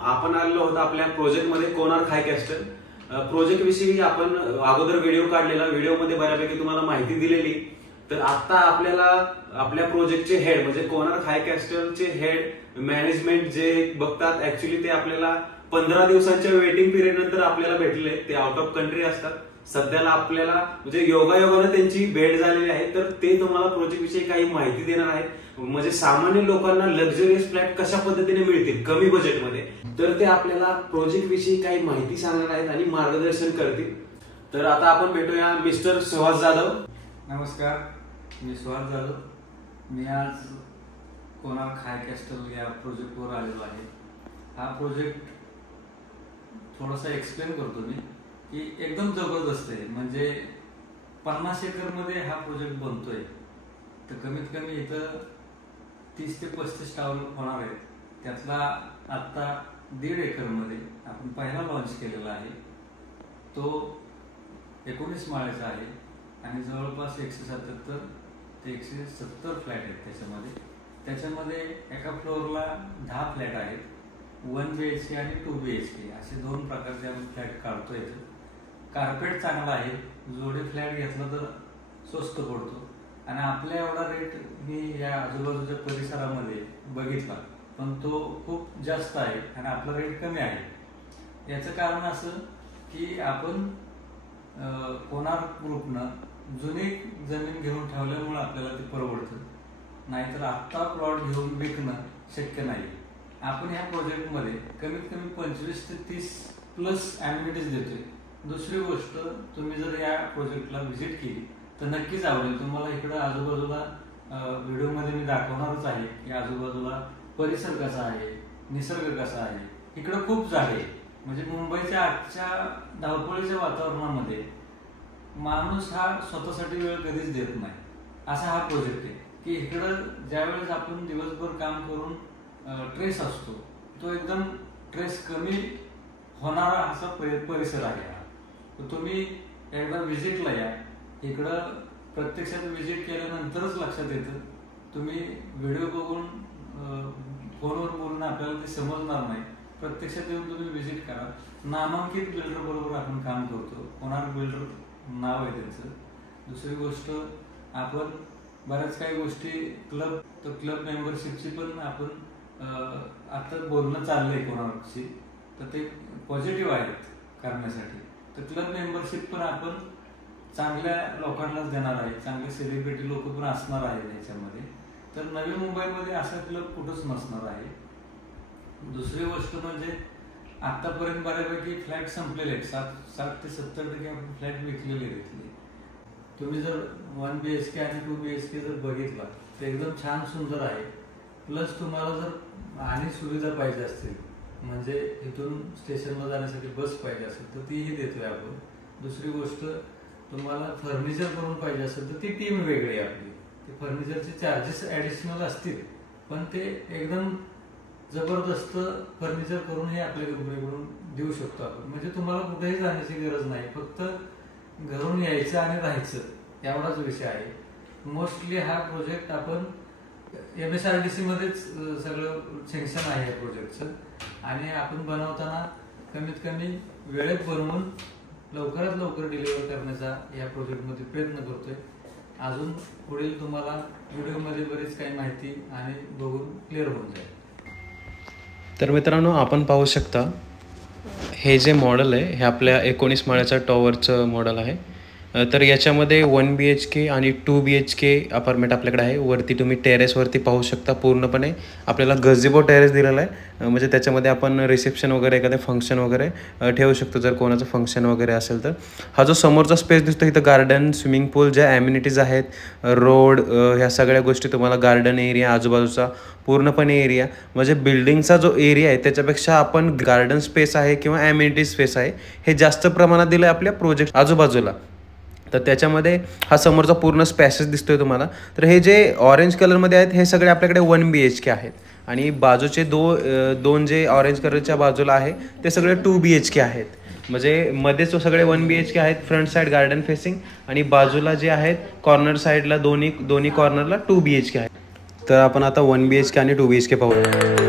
आपण आलेलो आहोत आपल्या प्रोजेक्टमध्ये कोणार्क हाय कॅस्टल प्रोजेक्ट विषयी आपण अगोदर व्हिडिओ काढलेला, व्हिडिओमध्ये बऱ्यापैकी तुम्हाला माहिती दिलेली। तर आता आपल्याला आपल्या प्रोजेक्टचे हेड म्हणजे कोणार्क हाय कॅस्टलचे हेड मॅनेजमेंट जे बघतात ऍक्च्युली ते आपल्याला 15 दिवसांच्या वेटिंग पिरियड नंतर आपल्याला भेटले। ते आउट ऑफ कंट्री असतात। सध्याला आपल्याला म्हणजे योगायोगाने त्यांची भेट झालेली आहे। तर ते तुम्हाला प्रोजेक्ट विषयी काही माहिती देणार आहेत, म्हणजे सामान्य लोकांना लक्झरियस फ्लॅट कशा पद्धतीने मिळतील कमी बजेटमध्ये। तर ते आपल्याला प्रोजेक्ट विषयी काही माहिती सांगणार आहेत आणि मार्गदर्शन करतील। तर आता आपण भेटूया मिस्टर सुहास जाधव। नमस्कार, मी सुहास जाधव। मी आज कोणार्क हाय कॅस्टल या प्रोजेक्टवर आलेलो आहे। हा प्रोजेक्ट थोडासा एक्सप्लेन करतो मी की एकदम जबरदस्त आहे। म्हणजे 50 एकरमध्ये हा प्रोजेक्ट बनतोय। तर कमीत कमी इथं 30 ते 35 टावर होणार आहेत। त्यातला आता 1.5 एकरमध्ये आपण पहिला लॉन्च केलेला आहे। तो 19 माळ्याचा आहे आणि जवळपास 177 ते 170 फ्लॅट आहेत त्याच्यामध्ये एका फ्लोअरला 10 फ्लॅट आहेत। 1 BHK आणि 2 BHK असे 2 प्रकारचे आपण फ्लॅट काढतोय। कार्पेट चांगला आहे, जोडे फ्लॅट घेतला तर स्वस्त पडतो आणि आपल्या एवढा रेट मी या आजूबाजूच्या परिसरामध्ये बघितला, पण तो खूप जास्त आहे आणि आपला रेट कमी आहे। याचं कारण असं की आपण कोणार्क ग्रुपनं जुनी जमीन घेऊन ठेवल्यामुळे आपल्याला ते परवडतं, नाहीतर आत्ता प्लॉट घेऊन विकणं शक्य नाही। आपण ह्या प्रोजेक्टमध्ये कमीत कमी 25 ते 30 प्लस ॲम्युनिटीज देतोय। दुसरी गोष्ट, तुम्ही जर या प्रोजेक्टला व्हिजिट केली तर नक्कीच आवडेल तुम्हाला। इकडं आजूबाजूला व्हिडिओमध्ये मी दाखवणारच आहे की आजूबाजूला परिसर कसा आहे, निसर्ग कसा आहे। इकडं खूप झाडे, म्हणजे मुंबईच्या आजच्या धावपळीच्या वातावरणामध्ये माणूस हा स्वतःसाठी वेळ कधीच देत नाही। असा हा प्रोजेक्ट आहे की इकडं ज्यावेळेस आपण दिवसभर काम करून ट्रेस असतो, तो एकदम ट्रेस कमी होणारा असा परिसर आहे। तुम्ही एकदा व्हिजिटला या। इकडं प्रत्यक्षात व्हिजिट केल्यानंतरच लक्षात येतं। तुम्ही व्हिडिओ बघून फोनवर बोलून आपल्याला ते समजणार नाही। प्रत्यक्षात येऊन तुम्ही व्हिजिट करा। नामांकित बिल्डर बरोबर आपण काम करतो, कोणार्क बिल्डर नाव आहे त्यांचं। दुसरी गोष्ट, आपण बऱ्याच काही गोष्टी क्लब मेंबरशिपची पण आपण आता बोलणं चाललंय कोणार्कशी, तर ते पॉझिटिव्ह आहेत करण्यासाठी। तर क्लब मेंबरशिप पण आपण चांगल्या लोकांनाच देणार आहे, चांगले सेलिब्रिटी लोक पण असणार आहेत याच्यामध्ये। तर नवी मुंबईमध्ये असा क्लब कुठंच नसणार आहे। दुसरी गोष्ट म्हणजे आतापर्यंत बऱ्यापैकी फ्लॅट संपलेले आहेत, 60 ते 70% आपण फ्लॅट विकलेले आहेत। तुम्ही जर 1 BHK आणि 2 BHK जर बघितला तर एकदम छान सुंदर आहे। प्लस तुम्हाला जर आणि सुविधा पाहिजे असतील, म्हणजे इथून स्टेशनला जाण्यासाठी बस पाहिजे असेल तर तीही देतोय आपण। दुसरी गोष्ट, तुम्हाला फर्निचर करून पाहिजे असेल तर ती टीम वेगळी आहे आपली। ते फर्निचरचे चार्जेस ॲडिशनल असतील, पण ते एकदम जबरदस्त फर्निचर करून हे आपल्या कंपनीकडून देऊ शकतो आपण। म्हणजे तुम्हाला कुठेही जाण्याची गरज नाही, फक्त घरून यायचं आणि राहायचं एवढाच विषय आहे। मोस्टली हा प्रोजेक्ट आपण MSRDC मध्येच सगळं सँक्शन आहे या प्रोजेक्टचं, आणि आपण बनवताना कमीत कमी वेळेत बनवून लवकरात लवकर डिलिव्हर करण्याचा या प्रोजेक्टमध्ये प्रयत्न करतोय। अजून पुढील तुम्हाला व्हिडिओमध्ये बरीच काही माहिती आणि बघून क्लिअर होऊन जाईल। तर मित्रांनो, आपण पाहू शकता हे जे मॉडेल आहे हे आपल्या 19 माळ्याच्या टॉवरचं मॉडेल आहे। तर याच्यामध्ये 1 BHK आणि 2 BHK अपार्टमेंट आपल्याकडे आहे। वरती तुम्ही टेरेसवरती पाहू शकता, पूर्णपणे आपल्याला गझेबो टेरेस दिलेला आहे। म्हणजे त्याच्यामध्ये आपण रिसेप्शन वगैरे एखादे फंक्शन वगैरे ठेवू शकतो, जर कोणाचं फंक्शन वगैरे असेल तर। हा जो समोरचा स्पेस दिसतो इथं गार्डन, स्विमिंग पूल, ज्या ॲम्युनिटीज आहेत, रोड, ह्या सगळ्या गोष्टी तुम्हाला, गार्डन एरिया आजूबाजूचा पूर्णपणे एरिया, म्हणजे बिल्डिंगचा जो एरिया आहे त्याच्यापेक्षा आपण गार्डन स्पेस आहे किंवा ॲम्युनिटी स्पेस आहे हे जास्त प्रमाणात दिलं आहे आपल्या प्रोजेक्ट आजूबाजूला। तर त्याच्यामध्ये हा समोरचा पूर्ण स्पॅसेस दिसतोय तुम्हाला। तर हे जे ऑरेंज कलरमध्ये आहेत हे सगळे आपल्याकडे 1 BHK आहेत, आणि बाजूचे दोन जे ऑरेंज कलरच्या बाजूला आहे ते सगळे 2 BHK आहेत। म्हणजे मध्येच सगळे 1 BHK आहेत, फ्रंट साईड गार्डन फेसिंग, आणि बाजूला जे आहेत कॉर्नर साईडला दोन्ही कॉर्नरला 2 BHK आहेत। तर आपण आता 1 BHK आणि 2 BHK पाहू।